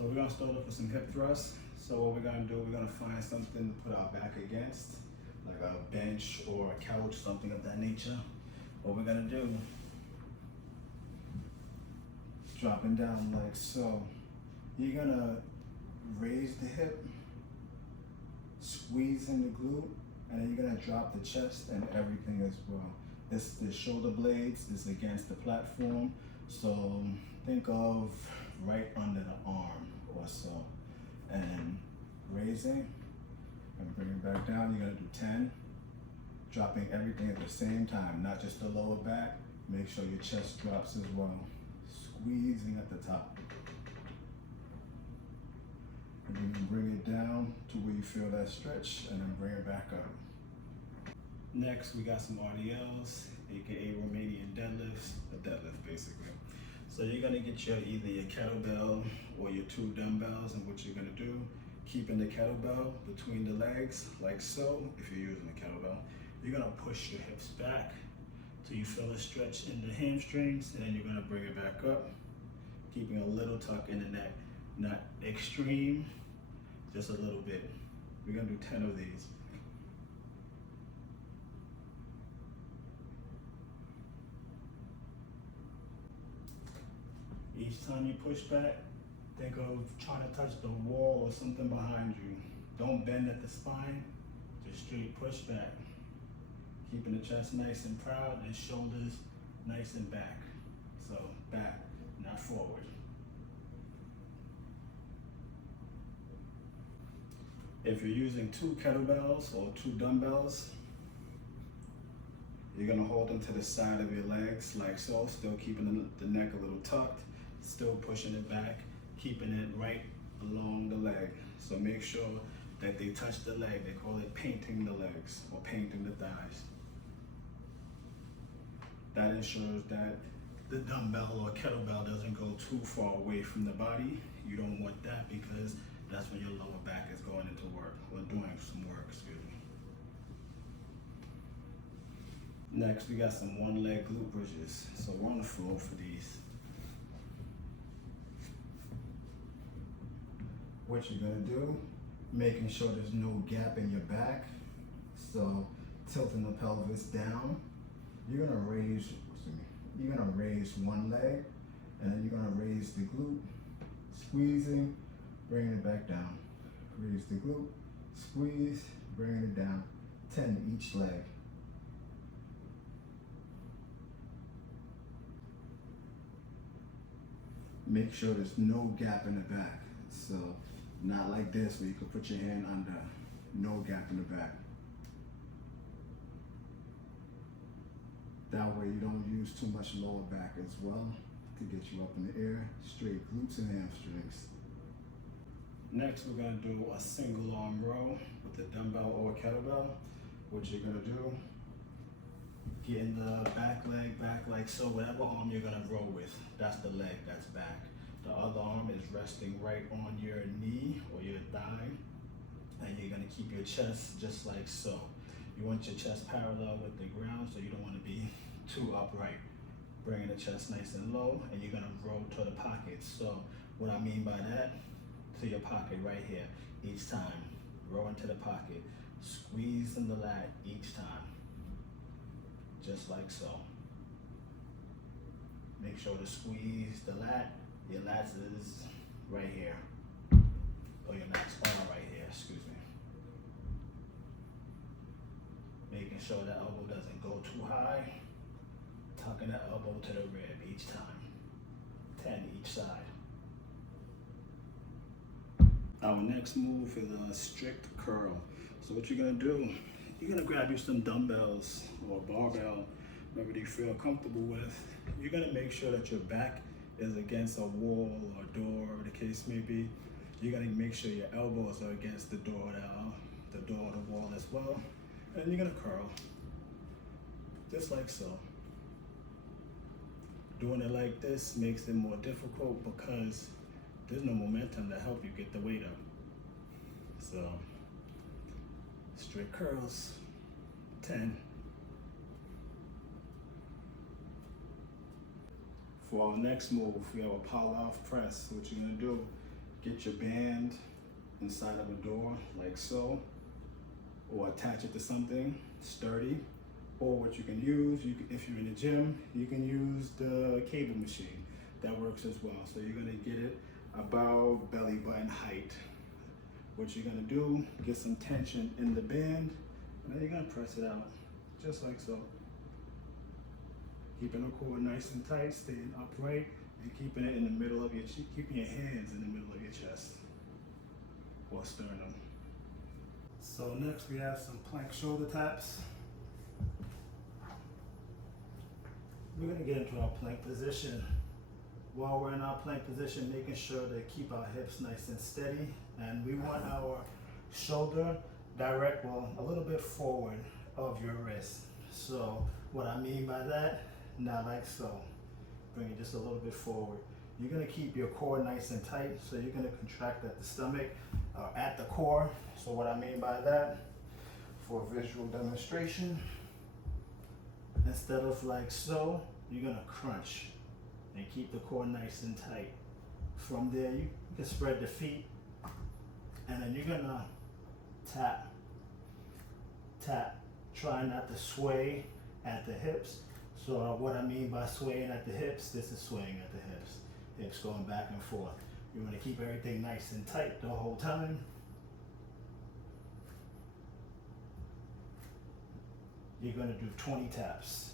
So we're gonna start off with some hip thrusts. So what we're gonna do, we're gonna find something to put our back against, like a bench or a couch, something of that nature. What we're gonna do, dropping down like so. You're gonna raise the hip, squeeze in the glute, and then you're gonna drop the chest and everything as well. The shoulder blades is against the platform, so think of right under the arm or so. And raising and bring it back down. You're gonna do 10, dropping everything at the same time, not just the lower back. Make sure your chest drops as well. Squeezing at the top. And then you bring it down to where you feel that stretch and then bring it back up. Next, we got some RDLs, aka Romanian deadlifts, a deadlift basically. So you're gonna get either your kettlebell or your 2 dumbbells, and what you're gonna do, keeping the kettlebell between the legs, like so, if you're using a kettlebell, you're gonna push your hips back till you feel a stretch in the hamstrings, and then you're gonna bring it back up, keeping a little tuck in the neck, not extreme, just a little bit. We're gonna do 10 of these. Each time you push back, think of trying to touch the wall or something behind you. Don't bend at the spine, just straight push back. Keeping the chest nice and proud and shoulders nice and back. So back, not forward. If you're using 2 kettlebells or 2 dumbbells, you're gonna hold them to the side of your legs like so, still keeping the neck a little tucked, still pushing it back, keeping it right along the leg. So make sure that they touch the leg. They call it painting the legs or painting the thighs. That ensures that the dumbbell or kettlebell doesn't go too far away from the body. You don't want that because that's when your lower back is going into work, or doing some work, excuse me. Next, we got some 1-leg glute bridges. So we're on the floor for these. What you're gonna do, making sure there's no gap in your back. So tilting the pelvis down. You're gonna raise one leg, and then you're gonna raise the glute, squeezing, bringing it back down. Raise the glute, squeeze, bringing it down. 10 each leg. Make sure there's no gap in the back. So not like this where you could put your hand under, no gap in the back. That way you don't use too much lower back as well to get you up in the air, straight glutes and hamstrings. Next, we're gonna do a single arm row with a dumbbell or a kettlebell. What you're gonna do, getting the back leg back like so, whatever arm you're gonna row with, that's the leg, that's back. The other arm is resting right on your knee or your thigh, and you're gonna keep your chest just like so. You want your chest parallel with the ground, so you don't wanna be too upright. Bringing the chest nice and low, and you're gonna roll to the pocket. So what I mean by that, to your pocket right here, each time. Roll into the pocket, squeeze in the lat each time, just like so. Make sure to squeeze the lat. Your lats is right here, or your lats are right here, excuse me. Making sure the elbow doesn't go too high, tucking the elbow to the rib each time. 10 each side. Our next move is a strict curl. So what you're gonna do, you're gonna grab you some dumbbells or a barbell, whatever you feel comfortable with. You're gonna make sure that your back is against a wall or door, or the case may be. You're gonna make sure your elbows are against the door or the wall as well. And you're gonna curl, just like so. Doing it like this makes it more difficult because there's no momentum to help you get the weight up. So, straight curls, 10. For our next move, we have a Pullover Press. What you're gonna do, get your band inside of a door like so, or attach it to something sturdy. Or what you can use, if you're in the gym, you can use the cable machine. That works as well. So you're gonna get it about belly button height. What you're gonna do, get some tension in the band, and then you're gonna press it out, just like so. Keeping the core nice and tight, staying upright, and keeping it in the middle of keeping your hands in the middle of your chest, or sternum. So next we have some plank shoulder taps. We're gonna get into our plank position. While we're in our plank position, making sure to keep our hips nice and steady, and we want our shoulder direct, well, a little bit forward of your wrist. So what I mean by that, not like so. Bring it just a little bit forward. You're gonna keep your core nice and tight, so you're gonna contract at the stomach, at the core. So what I mean by that, for visual demonstration, instead of like so, you're gonna crunch and keep the core nice and tight. From there, you can spread the feet, and then you're gonna tap, tap. Try not to sway at the hips. So what I mean by swaying at the hips, this is swaying at the hips. Hips going back and forth. You wanna keep everything nice and tight the whole time. You're gonna do 20 taps.